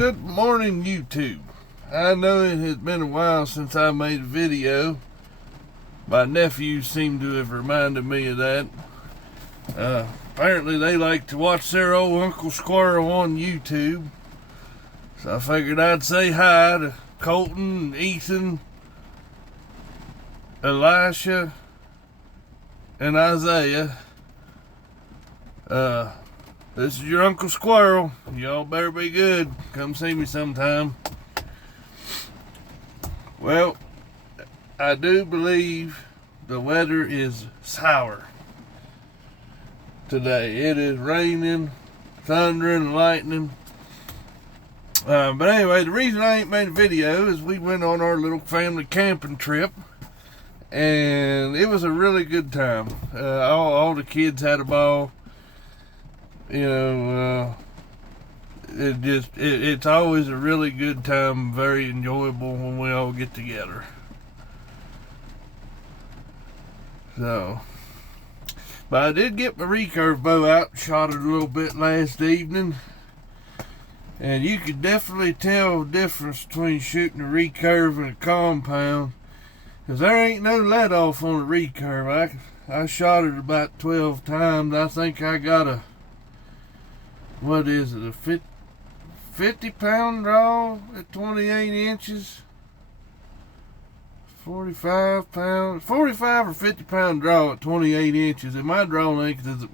Good morning, YouTube. I know it has been a while since I made a video. My nephews seem to have reminded me of that. Apparently they like to watch their old Uncle Squirrel on YouTube. So I figured I'd say hi to Colton, Ethan, Elisha, and Isaiah. This is your Uncle Squirrel. Y'all better be good. Come see me sometime. Well, I do believe the weather is sour today. It is raining, thundering, lightning. But anyway, the reason I ain't made a video is we went on our little family camping trip. And it was a really good time. All the kids had a ball. You know, it's always a really good time, very enjoyable when we all get together. So, but I did get my recurve bow out, shot it a little bit last evening, and you could definitely tell the difference between shooting a recurve and a compound, because there ain't no let off on a recurve. I shot it about 12 times. I think I got a, what is it, a 50 pound draw at 28 inches? 45 or 50 pound draw at 28 inches. And my draw length is,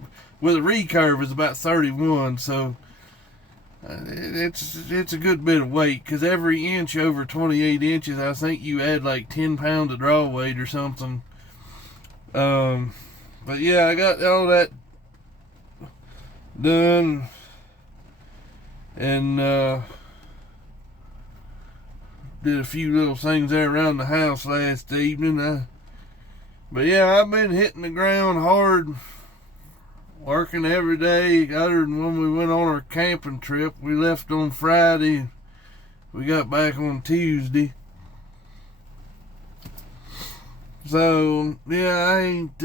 with a recurve, is about 31. So it's a good bit of weight, because every inch over 28 inches, I think you add like 10 pounds of draw weight or something. But yeah, I got all that done. And did a few little things there around the house last evening. But yeah, I've been hitting the ground hard, working every day, other than when we went on our camping trip. We left on Friday. We got back on Tuesday. So yeah, I ain't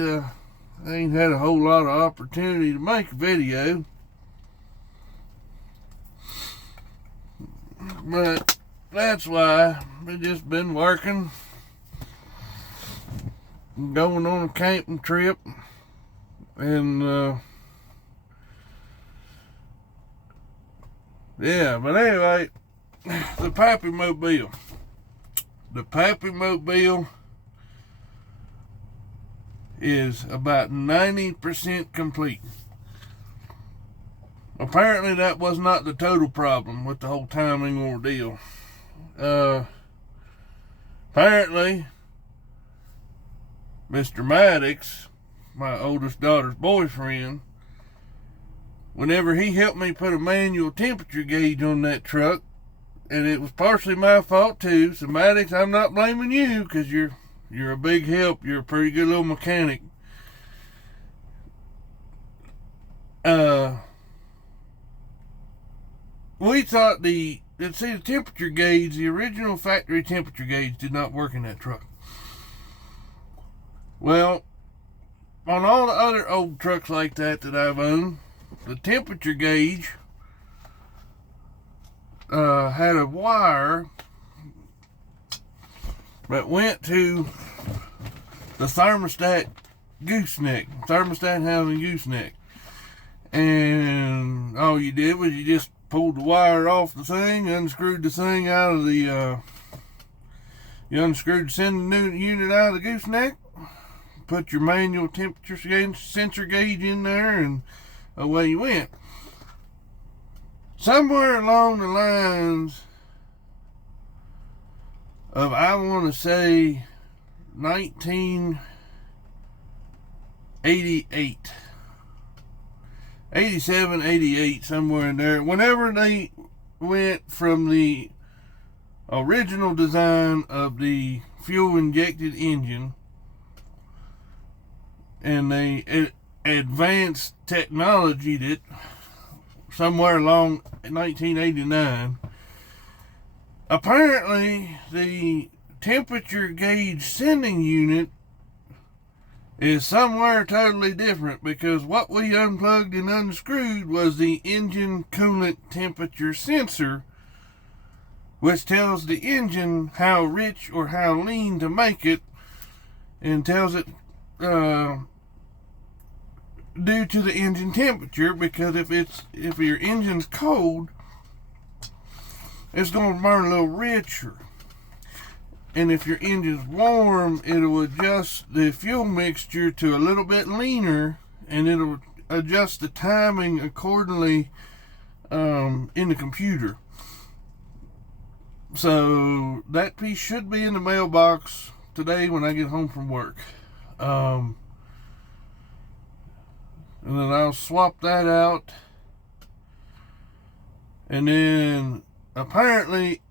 had a whole lot of opportunity to make a video. But that's why we've just been working, going on a camping trip, and yeah. But anyway, the pappy mobile is about 90% complete. Apparently that was not the total problem with the whole timing ordeal. Apparently Mr. Maddox, my oldest daughter's boyfriend, whenever he helped me put a manual temperature gauge on that truck, and it was partially my fault too, so Maddox, I'm not blaming you, because you're a big help. You're a pretty good little mechanic. We thought the temperature gauge, the original factory temperature gauge, did not work in that truck. Well, on all the other old trucks like that I've owned, the temperature gauge had a wire that went to the thermostat housing gooseneck. And all you did was you just pulled the wire off the thing, unscrewed the thing out of the, you unscrewed the sending unit out of the gooseneck, put your manual temperature sensor gauge in there, and away you went. Somewhere along the lines of, I want to say, 1988. 87, 88, somewhere in there. Whenever they went from the original design of the fuel-injected engine, and they advanced technologied it somewhere along 1989, apparently the temperature gauge sending unit is somewhere totally different, because what we unplugged and unscrewed was the engine coolant temperature sensor which tells the engine how rich or how lean to make it, and tells it due to the engine temperature, because if your engine's cold, it's going to burn a little richer. And if your engine's warm, it'll adjust the fuel mixture to a little bit leaner, and it'll adjust the timing accordingly in the computer. So that piece should be in the mailbox today when I get home from work. And then I'll swap that out. And then apparently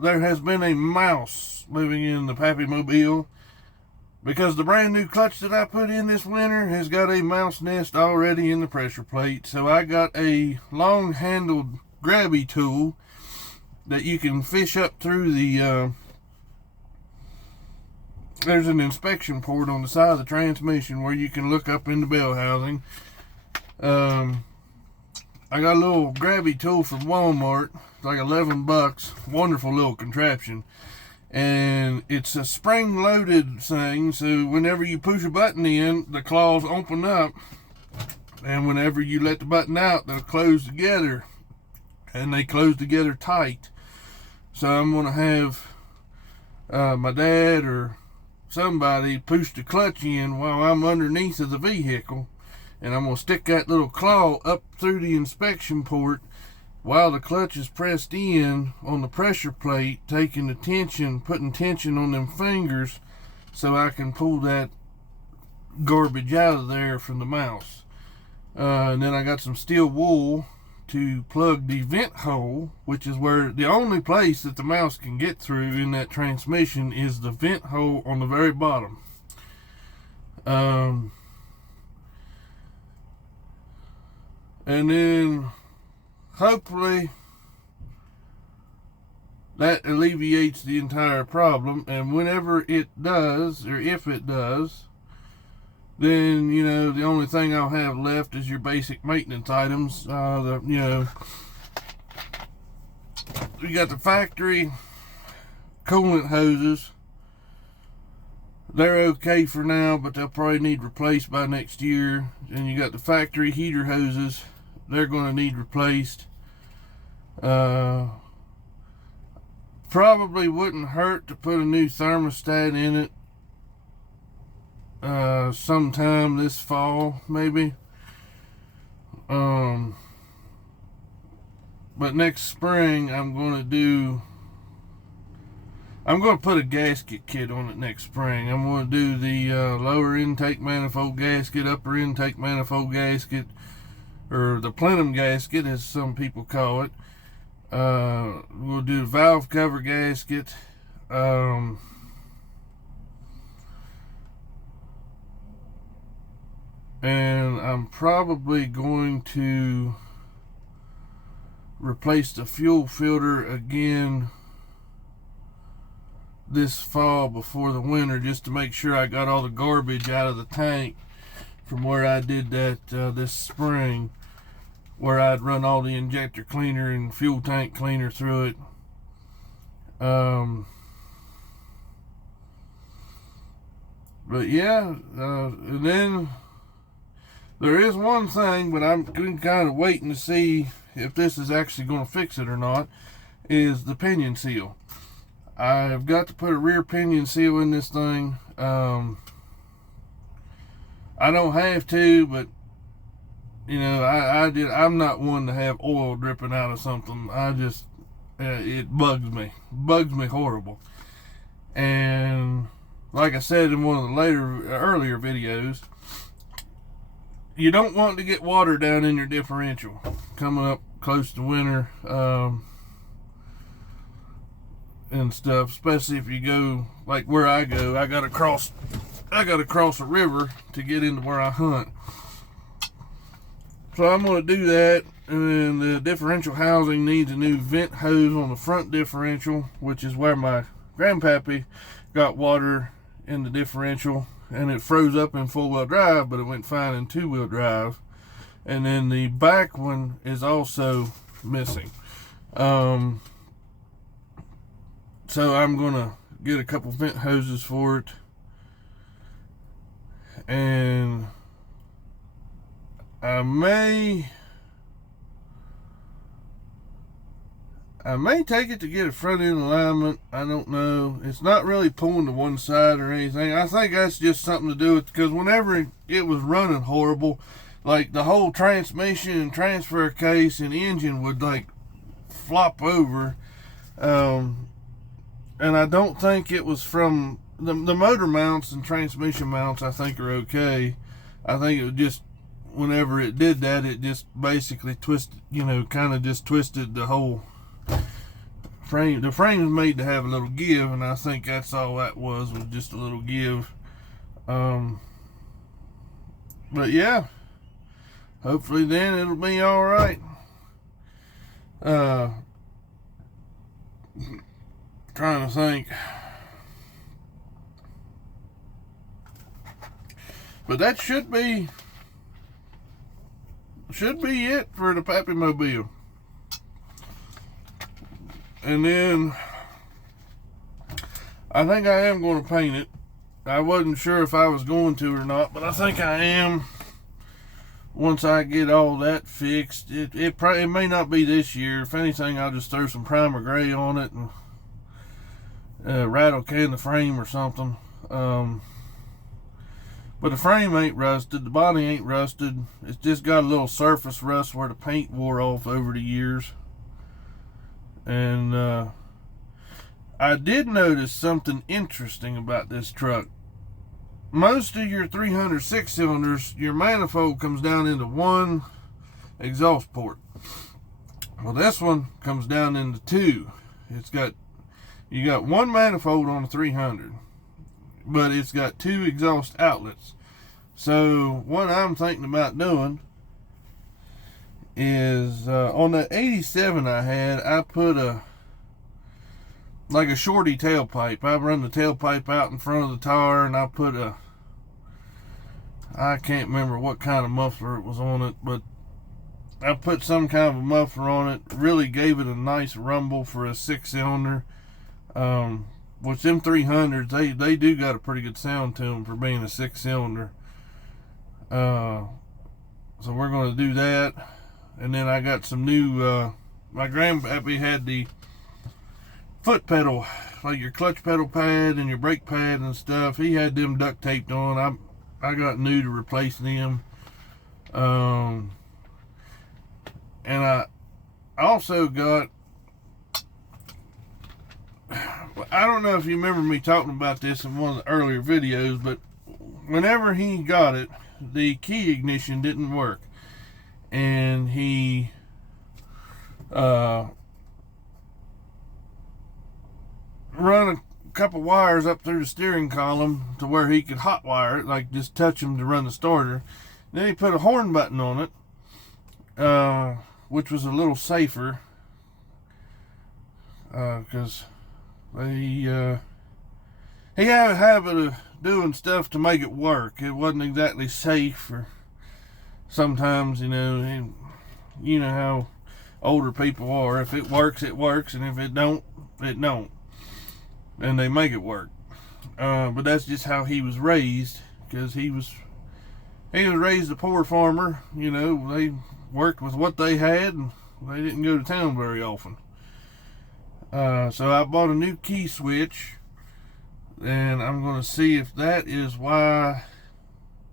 there has been a mouse living in the Pappy Mobile, because the brand new clutch that I put in this winter has got a mouse nest already in the pressure plate. So I got a long handled grabby tool that you can fish up through the there's an inspection port on the side of the transmission where you can look up in the bell housing. I got a little grabby tool from Walmart. It's like $11. Wonderful little contraption. And it's a spring-loaded thing, so whenever you push a button in, the claws open up. And whenever you let the button out, they'll close together. And they close together tight. So I'm going to have my dad or somebody push the clutch in while I'm underneath of the vehicle, and I'm going to stick that little claw up through the inspection port while the clutch is pressed in on the pressure plate, taking the tension, putting tension on them fingers so I can pull that garbage out of there from the mouse. And then I got some steel wool to plug the vent hole, which is where the only place that the mouse can get through in that transmission is the vent hole on the very bottom. And then hopefully that alleviates the entire problem, and whenever it does, or if it does, then, you know, the only thing I'll have left is your basic maintenance items. You know, we got the factory coolant hoses. They're okay for now, but they'll probably need replaced by next year. And you got the factory heater hoses. They're going to need replaced. Probably wouldn't hurt to put a new thermostat in it sometime this fall, maybe. But next spring I'm going to put a gasket kit on it next spring. I'm going to do the lower intake manifold gasket, upper intake manifold gasket, or the plenum gasket as some people call it. We'll do the valve cover gasket. And I'm probably going to replace the fuel filter again this fall before the winter, just to make sure I got all the garbage out of the tank from where I did that this spring, where I'd run all the injector cleaner and fuel tank cleaner through it. But yeah, and then there is one thing, but I'm kind of waiting to see if this is actually going to fix it or not, is the pinion seal. I've got to put a rear pinion seal in this thing. I don't have to, but you know, I'm not one to have oil dripping out of something. It bugs me horrible. And like I said in one of the earlier videos, you don't want to get water down in your differential coming up close to winter and stuff, especially if you go like where I go. I gotta cross a river to get into where I hunt. So I'm going to do that, and the differential housing needs a new vent hose on the front differential, which is where my grandpappy got water in the differential, and it froze up in four-wheel drive, but it went fine in two-wheel drive. And then the back one is also missing. So I'm gonna get a couple vent hoses for it, and I may take it to get a front end alignment. I don't know. It's not really pulling to one side or anything. I think that's just something to do with, because whenever it was running horrible, like the whole transmission and transfer case and engine would like flop over. And I don't think it was from the motor mounts and transmission mounts. I think are okay. I think it was just whenever it did that, it just basically twisted, kind of just twisted the whole frame. The frame was made to have a little give, and I think that's all that was just a little give. But yeah, hopefully then it'll be all right. Trying to think, but that should be it for the Pappy Mobile. And then I think I am going to paint it. I wasn't sure if I was going to or not, but I think I am. Once I get all that fixed, it may not be this year. If anything, I'll just throw some primer gray on it and rattle can the frame or something. But the frame ain't rusted, the body ain't rusted. It's just got a little surface rust where the paint wore off over the years. And I did notice something interesting about this truck. Most of your 300 6-cylinders, your manifold comes down into one exhaust port. Well, this one comes down into two. You got one manifold on the 300, but it's got two exhaust outlets. So what I'm thinking about doing is on the 87 I put a shorty tailpipe. I run the tailpipe out in front of the tire, and I put I can't remember what kind of muffler it was on it, but I put some kind of a muffler on it. Really gave it a nice rumble for a 6-cylinder. Which them 300s, they do got a pretty good sound to them for being a 6-cylinder. So we're going to do that. And then I got some new, my grandpappy had the foot pedal, like your clutch pedal pad and your brake pad and stuff. He had them duct taped on. I got new to replace them. And I also got, I don't know if you remember me talking about this in one of the earlier videos, but whenever he got it, the key ignition didn't work. And he run a couple wires up through the steering column to where he could hotwire it, like just touch them to run the starter. Then he put a horn button on it, which was a little safer, because he had a habit of doing stuff to make it work. It wasn't exactly safe, or sometimes, you know how older people are. If it works, it works, and if it don't, it don't. And they make it work. But that's just how he was raised, because he was raised a poor farmer. They worked with what they had, and they didn't go to town very often. So I bought a new key switch, and I'm going to see if that is why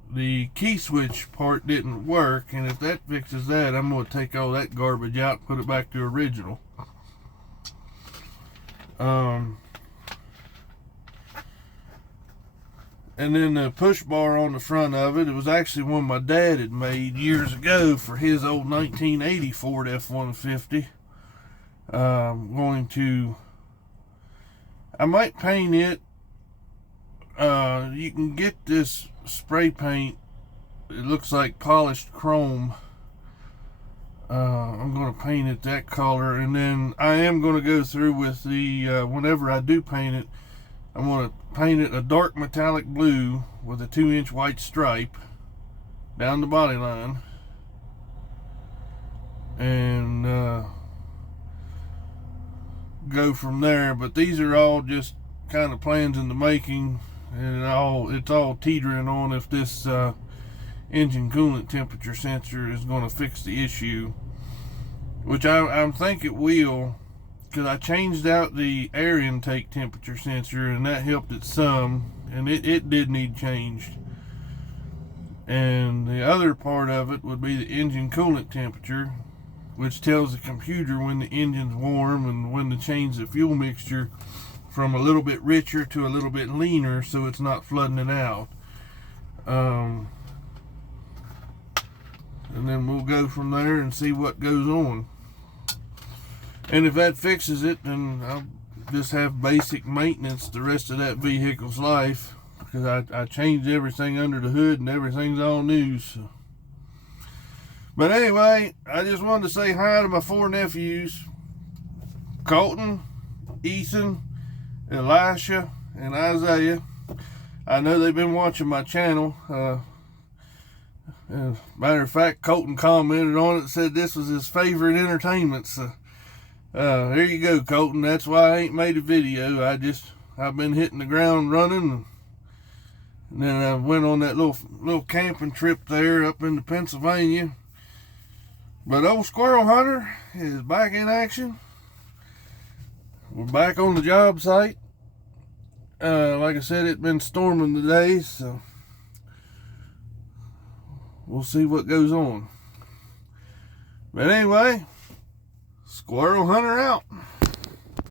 the key switch part didn't work. And if that fixes that, I'm going to take all that garbage out and put it back to original. And then the push bar on the front of it, it was actually one my dad had made years ago for his old 1980 Ford F-150. I might paint it. You can get this spray paint. It looks like polished chrome. I'm going to paint it that color, and then I am going to go through with the, whenever I do paint it, I'm going to paint it a dark metallic blue with a 2-inch white stripe down the body line. And go from there. But these are all just kind of plans in the making, and it's all teetering on if this engine coolant temperature sensor is going to fix the issue, which I think it will, because I changed out the air intake temperature sensor and that helped it some, and it did need changed. And the other part of it would be the engine coolant temperature, which tells the computer when the engine's warm and when to change the fuel mixture from a little bit richer to a little bit leaner so it's not flooding it out. And then we'll go from there and see what goes on. And if that fixes it, then I'll just have basic maintenance the rest of that vehicle's life, because I changed everything under the hood and everything's all new. So. But anyway, I just wanted to say hi to my 4 nephews, Colton, Ethan, Elisha, and Isaiah. I know they've been watching my channel. Matter of fact, Colton commented on it and said this was his favorite entertainment. So there you go, Colton. That's why I ain't made a video. I've been hitting the ground running. And then I went on that little camping trip there up into Pennsylvania. But old Squirrel Hunter is back in action. We're back on the job site. Like I said, it's been storming today, so we'll see what goes on. But anyway, Squirrel Hunter out.